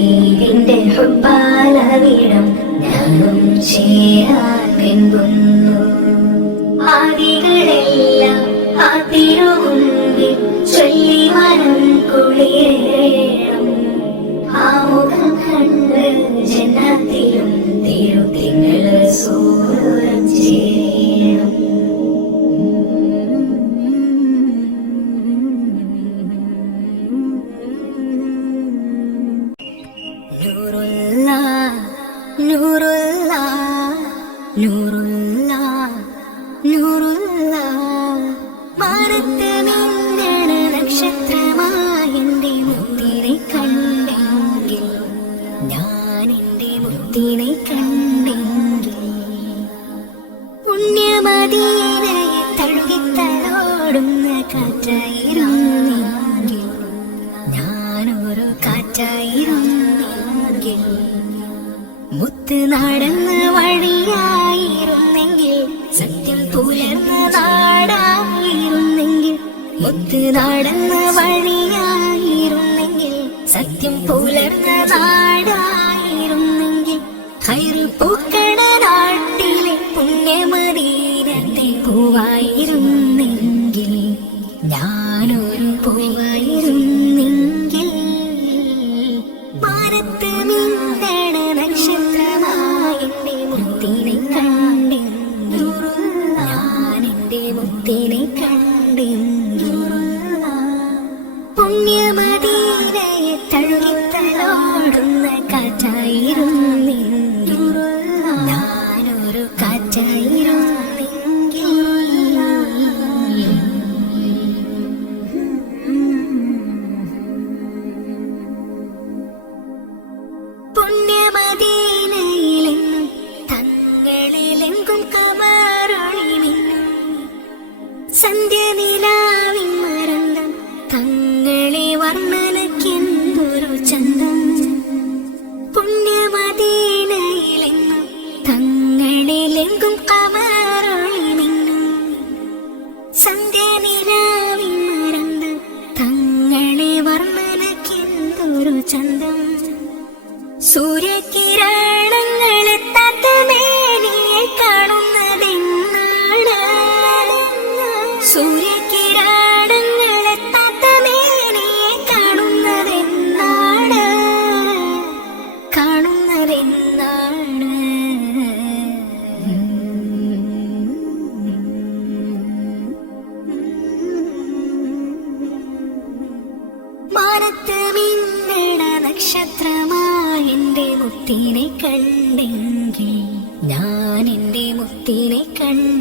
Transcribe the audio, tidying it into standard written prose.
ഹബീബിന്റെ ഹുബ്ബാലവിടം ഞാനും ചേരാൻ വെമ്പുന്നു. ആദികളെല്ലാം ആ തിരുമുൻപിൽ ചൊല്ലി മനം കുളിരേണം. ആ മുഖം കണ്ട് ജന്നത്തിലും തിരുത്തിങ്കൾ സൂരം ചെയ്യണം. നൂറുല്ലാ നൂറുല്ലാ നൂറുല്ലാ മാനത്ത് മിന്നണ നക്ഷത്രമായി എൻ്റെ മുത്തിനെ കണ്ടെങ്കിൽ, ഞാൻ എൻ്റെ മുത്തിനെ കണ്ടെങ്കിൽ, പുണ്യമദീനയെ തഴുകിത്തലോടുന്ന കാറ്റായിരുന്നെങ്കിൽ, ഞാനൊരു കാറ്റായിരുന്നെങ്കിൽ, മുത്ത് നടന്ന് വഴിയായിരുന്നെങ്കിൽ, സത്യം പുലർന്ന നാടായിരുന്നെങ്കിൽ, മുത്ത് നടന്ന് വഴിയായിരുന്നെങ്കിൽ, സത്യം പുലർന്ന നാടായിരുന്നെങ്കിൽ, ഖൈറ് പൂക്കണ നാട്ടിലെ പുണ്യമദീനത്തെ പൂവായിരുന്നെങ്കിൽ, ഞാനൊരു പൂവായിരുന്നെങ്കിൽ, മാനത്ത് മിന്നണ നക്ഷത്രമായി എൻ്റെ മുത്തിനെ കണ്ടെങ്കിൽ, ഞാൻ എൻ്റെ മുത്തിനെ കണ്ടെങ്കിൽ, പുണ്യമദീനയെ തഴുകിത്തലോടുന്ന കാറ്റായിരുന്നെങ്കിൽ, ഞാനൊരു കാറ്റായിരുന്നെങ്കിൽ, പുണ്യമദീനയിലെങ്ങും തങ്ങളിലെങ്കും കമറൊളി മിന്നും, സന്ധ്യനിലാവിൻ മരന്തം തങ്ങളെ വർണ്ണനയ്ക്കെന്തൊരു ചന്തം. പുണ്യമദീനയിലെങ്ങും തങ്ങളിലെങ്കും കമറൊളി മിന്നും, സന്ധ്യനിലാവിൻ മരന്തം തങ്ങളെ വർണ്ണനയ്ക്കെന്തൊരു ചന്തം. സൂര്യകിരണങ്ങളെത്താത്ത മേനിയെ കാണുന്നതെന്നാണ്, സൂര്യകിരണങ്ങളെത്താത്ത മേനിയെ കാണുന്നതെന്നാണ്, കാണുന്നതെന്നാണ്. മാനത്ത് മിന്നണ നക്ഷത്രമായി എൻ്റെ മുത്തിനെ കണ്ടെങ്കിൽ, ഞാൻ എൻ്റെ മുത്തിനെ കണ്ടെങ്കിൽ,